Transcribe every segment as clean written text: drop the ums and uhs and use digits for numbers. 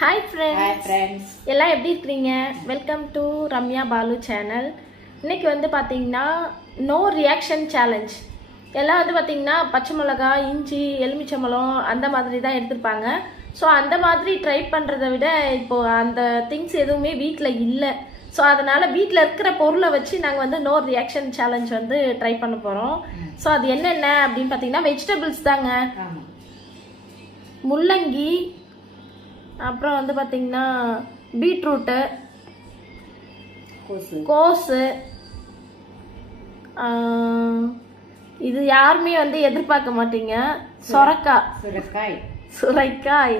Hi friends. Hi friends. எல்லாம் எப்படி இருக்கீங்க? Welcome to Ramya Balu channel. இன்னைக்கு வந்து பாத்தீங்கன்னா நோ ரியாக்ஷன் சேலஞ்ச். எல்லாம் வந்து பாத்தீங்கன்னா பச்சை மிளகாய், இஞ்சி, எலுமிச்சம்பழம் அந்த மாதிரி தான் எடுத்துப்பாங்க. ஸோ அந்த மாதிரி ட்ரை பண்றதை விட இப்போ அந்த திங்ஸ் எதுவுமே வீட்டில் இல்லை. ஸோ அதனால வீட்டில் இருக்கிற பொருளை வச்சு நாங்கள் வந்து நோ ரியாக்ஷன் சேலஞ்ச் வந்து ட்ரை பண்ண போகிறோம். ஸோ அது என்னென்ன அப்படின்னு பார்த்தீங்கன்னா வெஜிடபிள்ஸ் தாங்க. முள்ளங்கி, அப்புறம் வந்து பார்த்தீங்கன்னா பீட்ரூட்டு, கோஸு, இது யாருமே வந்து எதிர்பார்க்க மாட்டீங்க, சுரைக்காய்.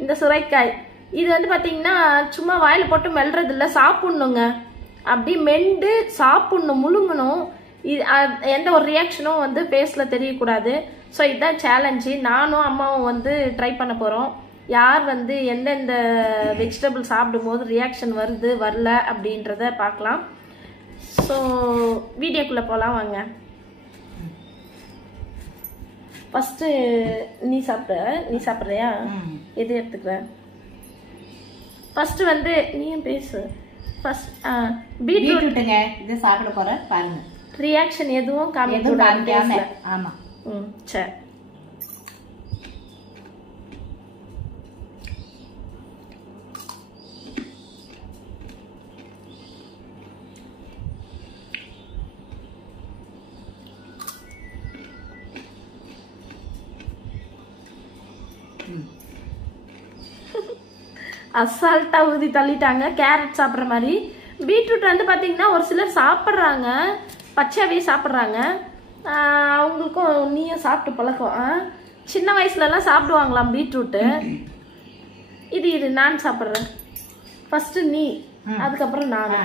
இந்த சுரைக்காய் இது வந்து பார்த்தீங்கன்னா சும்மா வாயில போட்டு மெல்றது இல்லை, சாப்பிட்ணுங்க. அப்படி மெண்டு சாப்பிட்ணும், முழுங்கணும். இது எந்த ஒரு ரியாக்ஷனும் வந்து ஃபேஸில் தெரியக்கூடாது. ஸோ இதுதான் சேலஞ்சு. நானும் அம்மாவும் வந்து ட்ரை பண்ண போகிறோம். யார் வந்து எந்தெந்த வெஜிடபிள் சாப்பிடும்போது ரியாக்ஷன் வருது வரல அப்படின்றத பார்க்கலாம். ஸோ வீடியோக்குள்ளே போகலாம் வாங்க. ஃபஸ்ட்டு நீ சாப்பிட்றியா? எது எடுத்துக்கிற? ஃபஸ்ட்டு வந்து நீயும் பேசு. ஃபர்ஸ்ட் பீட்ரூட்டுங்க, இது சாப்பிட போகிறேன் பாருங்க. ரியாக்ஷன் எதுவும் காமிக்க. ஆமாம். சரி. அசால்ட்டா ஊதி தள்ளிட்டாங்க. கேரட் சாப்பிட்ற மாதிரி. பீட்ரூட் வந்து பாத்தீங்கன்னா ஒரு சிலர் சாப்பிட்றாங்க, பச்சையாவே சாப்பிட்றாங்க. அவங்களுக்கும் நீயும் சாப்பிட்டு பழக்கம். சின்ன வயசுலலாம் சாப்பிடுவாங்களாம் பீட்ரூட்டு. இது நான் சாப்பிட்றேன். ஃபர்ஸ்ட் நீ, அதுக்கப்புறம் நான்.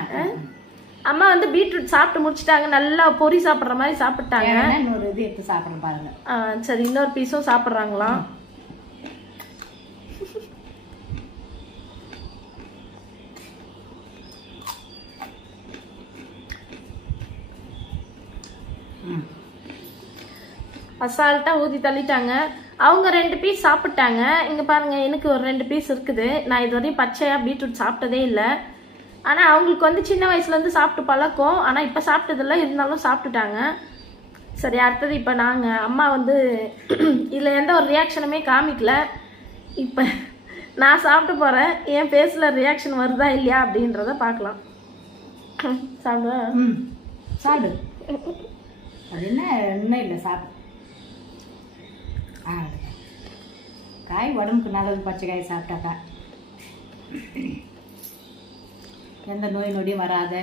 அம்மா வந்து பீட்ரூட் சாப்பிட்டு முடிச்சிட்டாங்க, நல்லா பொரி சாப்பிட்ற மாதிரி சாப்பிட்டாங்க. சரி, இன்னொரு பீஸும் சாப்பிட்றாங்களாம். அசால்ட்டா ஊதி தள்ளிட்டாங்க. அவங்க 2 பீஸ் சாப்பிட்டாங்க. இங்க பாருங்க, எனக்கு ஒரு 2 பீஸ் இருக்குது. நான் இதுவரையும் பச்சையா பீட்ரூட் சாப்பிட்டதே இல்லை. ஆனா அவங்களுக்கு வந்து சின்ன வயசுல இருந்து சாப்பிட்டு பழக்கம். ஆனா இப்ப சாப்பிட்டதில்ல, இருந்தாலும் சாப்பிட்டுட்டாங்க. சரி, அடுத்தது இப்ப நாங்க. அம்மா வந்து இதுல எந்த ஒரு ரியாக்ஷனுமே காமிக்கல. இப்ப நான் சாப்பிட்டு போறேன். என் ஃபேஸ்ல ரியாக்ஷன் வருதா இல்லையா அப்படின்றத பார்க்கலாம். சாப்பிடு. அது என்ன இல்லை, சாப்பிடு. காய் உடம்புக்கு நல்லது. பச்சை காய் சாப்பிட்டாக்கா எந்த நோய் நொடியும் வராது.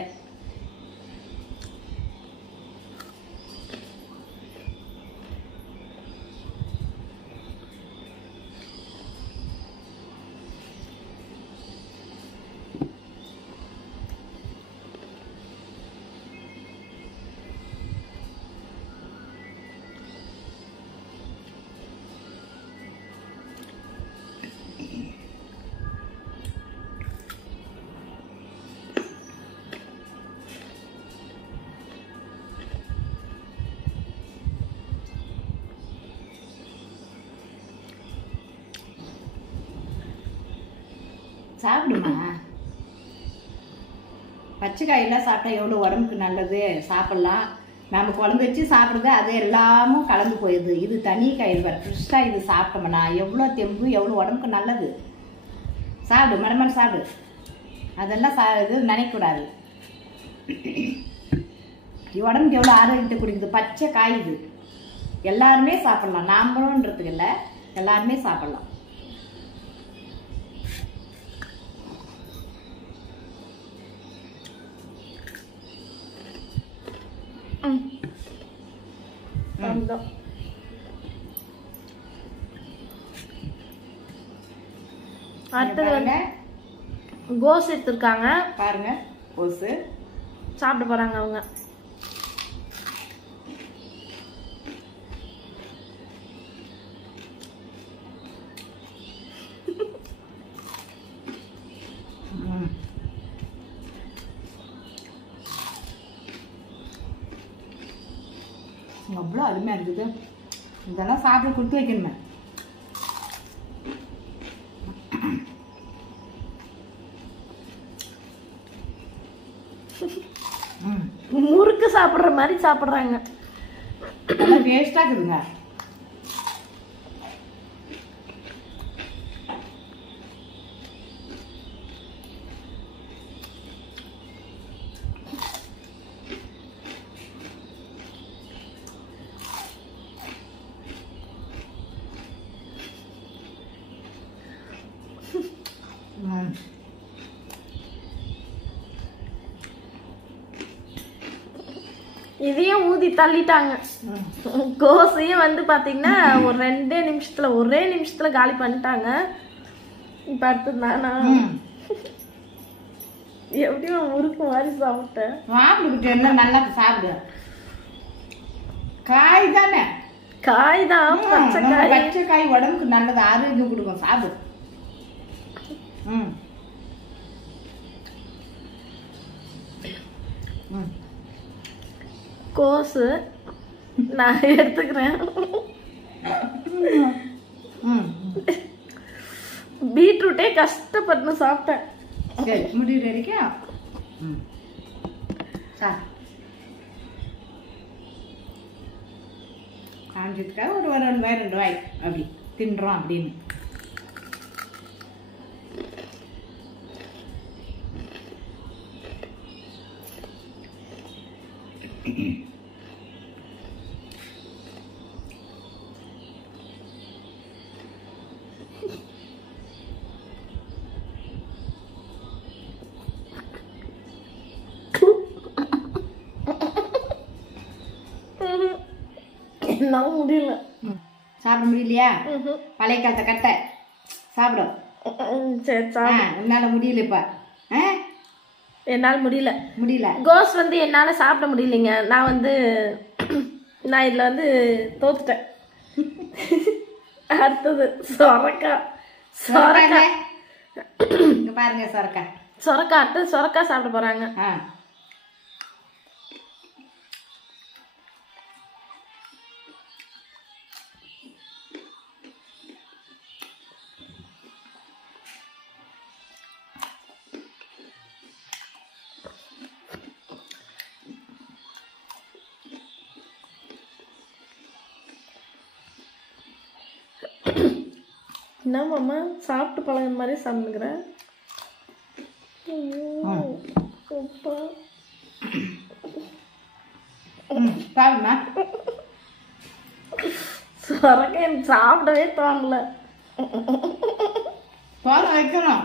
சாப்பிடுமா, பச்சை காயெல்லாம் சாப்பிட்டா எவ்வளோ உடம்புக்கு நல்லது. சாப்பிட்லாம். நம்ம குழம்பு வச்சு சாப்பிட்றது அது எல்லாமும் கலந்து போயிடுது. இது தனி காய் பாரு, ஃப்ரெஷ்ஷாக இது சாப்பிட்டோம்னா எவ்வளோ தெம்பு, எவ்வளோ உடம்புக்கு நல்லது. சாப்பிடு, மடமட சாப்பிடு. அதெல்லாம் இது நினைக்கக்கூடாது. உடம்புக்கு எவ்வளோ ஆரோக்கியத்தை குடிக்குது. பச்சை காய் இது எல்லாருமே சாப்பிட்லாம். நாமளும்ன்றதுக்கு இல்லை, எல்லாருமே சாப்பிட்லாம். அடுத்தது கோஸ் எடுத்துருக்காங்க பாருங்க. கோஸ் சாப்பிட போறாங்க அவங்க. அவ்வளோ அருமையாக இருக்குது. இதெல்லாம் சாப்பிட கொடுத்து வைக்கணுமே. சாப்பிட்ற மாதிரி சாப்பிட்றாங்க. நல்லா டேஸ்டா இருக்குதுங்க. இதையும் ஊதி தள்ளிட்டாங்க. கோஸையும் வந்து பாத்தீங்கன்னா ஒரு ஒரே நிமிஷத்துல காலி பண்ணிட்டாங்க. இப்ப அடுத்தது நானா எப்படியும் முறுக்கு மாதிரி சாப்பிட்டேன். சாப்பிட்டுக்கிட்டு என்ன நல்லா சாப்பிடு. காய் தானே, காய் தான், பச்சை காய் உடம்புக்கு நல்லது, ஆரோக்கியம் கொடுக்கும். சாப்பிடு. கோஸு நான் எடுத்துக்கிறேன். பீட்ரூட்டே கஷ்டப்பட்டு சாப்பிட்டேன். சரி, முடிவு வரைக்கும் காஞ்சிட்டுக்காக ஒரு 2 ரூபாய் 2 ரூபாய் அப்படி தின்றோம் அப்படின்னு. என்னால முடியல. சாப்பிட முடியலையா? பழைய காலத்தை கட்டை சாப்பிடும். சரி சாப்பிடு. என்னால முடியல. இப்ப என்னால் முடியல. கோஸ் வந்து என்னால சாப்பிட முடியலைங்க. நான் இதுல வந்து தோத்துட்டேன். அடுத்தது சொரக்காய். இங்க பாருங்க, சொரக்காய் அடுத்தது சொரக்காய் சாப்பிட போறாங்க. என்ன மாமா சாப்பிட்டு பழகின மாதிரி சாப்பிடுங்கிறேன். சொரக்காய் எனக்கு சாப்பிடவே தோணல. போற வைக்கணும்.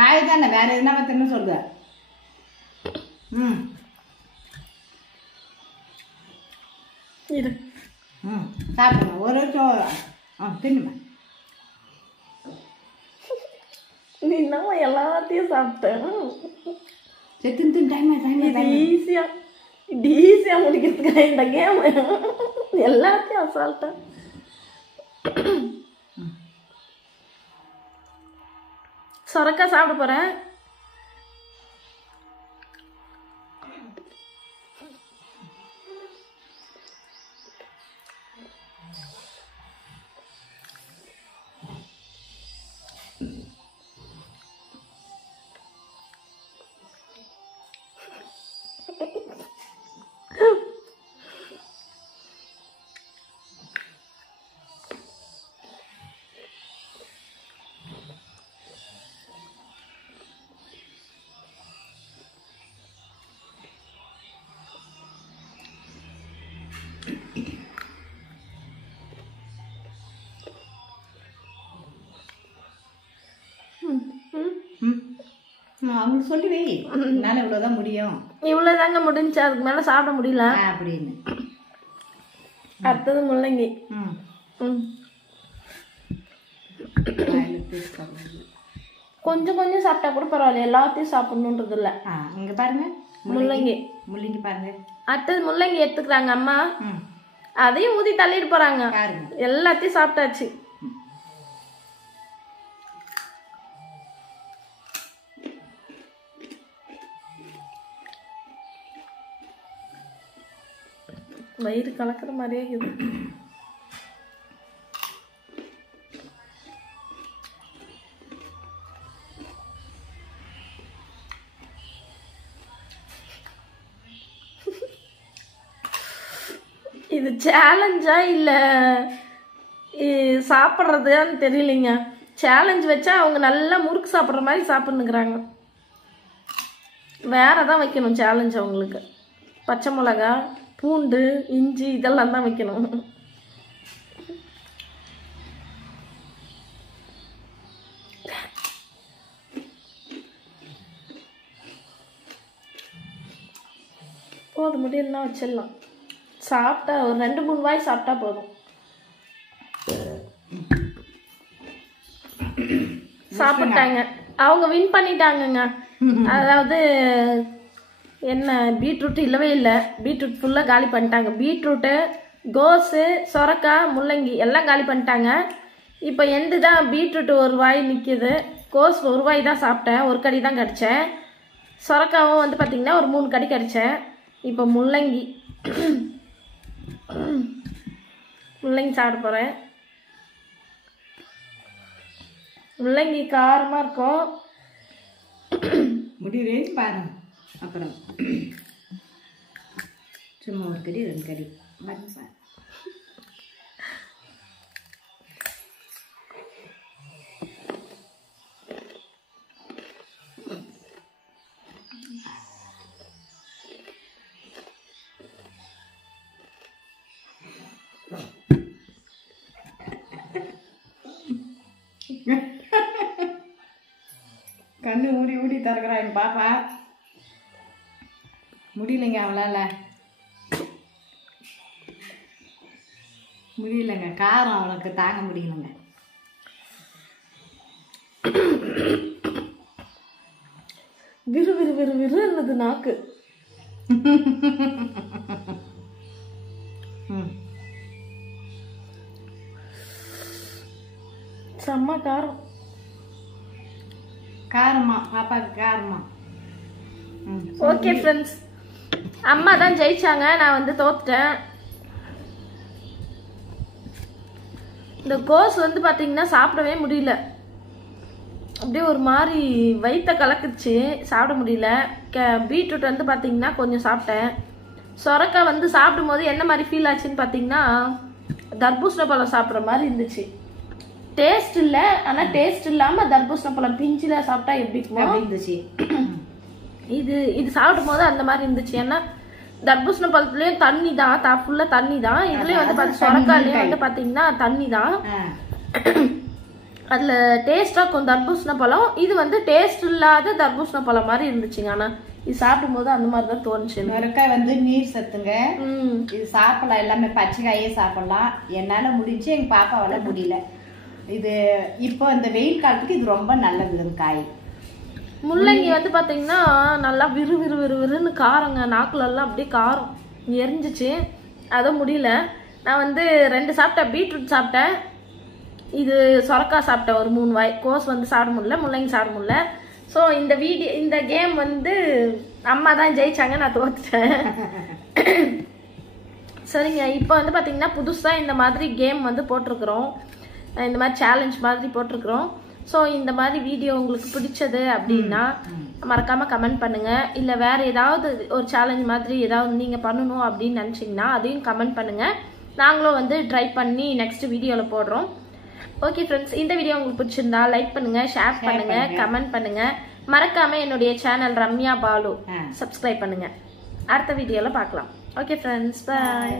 காய் தானே, வேற எதுனா தின்னு சொல்லுங்க. சாப்பிடுங்க. ஒரு தின்னுமா. நீ என்னமா எல்லாத்தையும் சாப்பிட்டேன். ஈஸியா முடிக்கிறதுக்கு இந்த கேம் எல்லாத்தையும் அசால்ட்டேன். சொரக்காய் சாப்பிட போறேன். அவங்களுக்கு சொல்லி வை, என்னால இவ்வளவுதான் முடியும், இவ்வளவுதாங்க முடிஞ்சு, அதுக்கு மேல சாப்பிட முடியல அப்படின்னு. அடுத்தது முள்ளங்கி. கொஞ்சம் கொஞ்சம் சாப்பிட்டா கூட பரவாயில்ல, எல்லாத்தையும் சாப்பிடணுன்றது இல்ல. இங்க பாருங்க முள்ளங்கி, முள்ளங்கி பாருங்க. அடுத்தது முள்ளங்கி எடுத்துக்கிறாங்க அம்மா, அதையும் ஊதி தள்ளிட்டு போறாங்க. எல்லாத்தையும் சாப்பிட்டாச்சு. வயிறு கலக்கிற மாதிரியே இருக்குது. இது சேலஞ்சா இல்லை சாப்பிட்றதுன்னு தெரியலைங்க. சேலஞ்ச் வச்சா அவங்க நல்லா முறுக்கு சாப்பிட்ற மாதிரி சாப்பிட்ணுங்கிறாங்க. வேற தான் வைக்கணும் சேலஞ்ச் அவங்களுக்கு. பச்சை மிளகா, பூண்டு, இஞ்சி இதெல்லாம் தான் வைக்கணும். போதும், முடியலன்னா வச்சிடலாம். சாப்பிட்டா ஒரு 2-3 வாய் சாப்பிட்டா போதும். சாப்பிட்டாங்க, அவங்க வின் பண்ணிட்டாங்கங்க. அதாவது என்ன, பீட்ரூட் இல்லவே இல்லை, பீட்ரூட் ஃபுல்லாக காலி பண்ணிட்டாங்க. பீட்ரூட்டு, கோஸு, சொரக்காய், முள்ளங்கி எல்லாம் காலி பண்ணிட்டாங்க. இப்போ எண்டு தான் பீட்ரூட் ஒரு வாய் நிற்கிது. கோஸ் ஒரு வாய் தான் சாப்பிட்டேன், ஒரு கடி தான் கடித்தேன். சொரக்காவும் வந்து பார்த்திங்கன்னா ஒரு 3 கடி கடித்தேன். இப்போ முள்ளங்கி சாப்பிட போகிறேன். முள்ளங்கி காரமாக இருக்கும். முடிவே பாருங்க. அப்புறம் சும்மா ஒரு கடி 2 கடி பாருங்க. கண்ணு ஊடி ஊடி திறக்கிறா என் பாப்பா. முடியலைங்க, அவளால முடியலைங்க. காரம் அவளுக்கு தாங்க முடியலைங்க. விறு விறு விறு விறு என்னது நாக்கு. செம்ம காரம். காரமா பாப்பாக்கு காரமா. ஓகே ஃப்ரெண்ட்ஸ், அம்மா தான் ஜெயிச்சாங்க, நான் வந்து தோத்துட்டேன். இந்த கோஸ் வந்து பார்த்தீங்கன்னா சாப்பிடவே முடியல. அப்படியே ஒரு மாதிரி வயிற்ற கலக்குச்சு, சாப்பிட முடியல. பீட்ரூட் வந்து பார்த்தீங்கன்னா கொஞ்சம் சாப்பிட்டேன். சொரக்காய் வந்து சாப்பிடும் போது என்ன மாதிரி ஃபீல் ஆச்சுன்னு பார்த்தீங்கன்னா தர்பூசணி பழம் சாப்பிட்ற மாதிரி இருந்துச்சு. டேஸ்ட் இல்லை, ஆனால் டேஸ்ட் இல்லாமல் தர்பூசணி பழம் பிஞ்சில் சாப்பிட்டா எப்படி இருந்துச்சு. இது சாப்பிடும் போது அந்த மாதிரி இருந்துச்சு. ஏன்னா தர்பூசணி பழத்துலேயும் தண்ணி தான், ஃபுல்லாக தண்ணி தான். இதுலேயும் வந்து பார்த்து சொரக்காயிலையும் வந்து பார்த்தீங்கன்னா தண்ணி தான். அதில் டேஸ்டாக இருக்கும் தர்பூசணி பழம். இது வந்து டேஸ்ட் இல்லாத தர்பூசணி பழம் மாதிரி இருந்துச்சுங்க. ஆனால் இது சாப்பிடும் போது அந்த மாதிரி தான் தோணுச்சு. சொரக்காய் வந்து நீர் சத்துங்க. இது சாப்பிடலாம், எல்லாமே பச்சைக்காயே சாப்பிடலாம். என்னால் முடிஞ்சு, எங்கள் பாப்பாவால முடியல. இது இப்போ இந்த வெயில் காலத்துக்கு இது ரொம்ப நல்லது காய். முள்ளங்கி வந்து பார்த்தீங்கன்னா நல்லா விறு விறு விறு விறுன்னு காரங்க. நாக்குலெல்லாம் அப்படியே காரம் எரிஞ்சிச்சு, அதை முடியல. நான் வந்து 2 சாப்பிட்டேன், பீட்ரூட் சாப்பிட்டேன், இது சொரக்காய் சாப்பிட்டேன் ஒரு 3 வாய். கோஸ் வந்து சாப்பிட முடியல, முள்ளங்கி சாப்பிட முடியல. ஸோ இந்த கேம் வந்து அம்மா தான் ஜெயிச்சாங்க, நான் தோத்துட்டேன். சரிங்க, இப்போ வந்து பார்த்தீங்கன்னா புதுசாக இந்த மாதிரி கேம் வந்து போட்டிருக்கிறோம், இந்த மாதிரி சேலஞ்ச் மாதிரி போட்டிருக்கிறோம். ஸோ இந்த மாதிரி வீடியோ உங்களுக்கு பிடிச்சது அப்படின்னா மறக்காமல் கமெண்ட் பண்ணுங்கள். இல்லை வேறு ஏதாவது ஒரு சேலஞ்ச் மாதிரி ஏதாவது நீங்கள் பண்ணணும் அப்படின்னு நினச்சிங்கன்னா அதையும் கமெண்ட் பண்ணுங்கள். நாங்களும் வந்து ட்ரை பண்ணி நெக்ஸ்ட் வீடியோவில் போடுறோம். ஓகே ஃப்ரெண்ட்ஸ், இந்த வீடியோ உங்களுக்கு பிடிச்சிருந்தா லைக் பண்ணுங்கள், ஷேர் பண்ணுங்கள், கமெண்ட் பண்ணுங்கள். மறக்காமல் என்னுடைய சேனல் ரம்யா பாலு சப்ஸ்கிரைப் பண்ணுங்கள். அடுத்த வீடியோவில் பார்க்கலாம். ஓகே ஃப்ரெண்ட்ஸ், பாய்.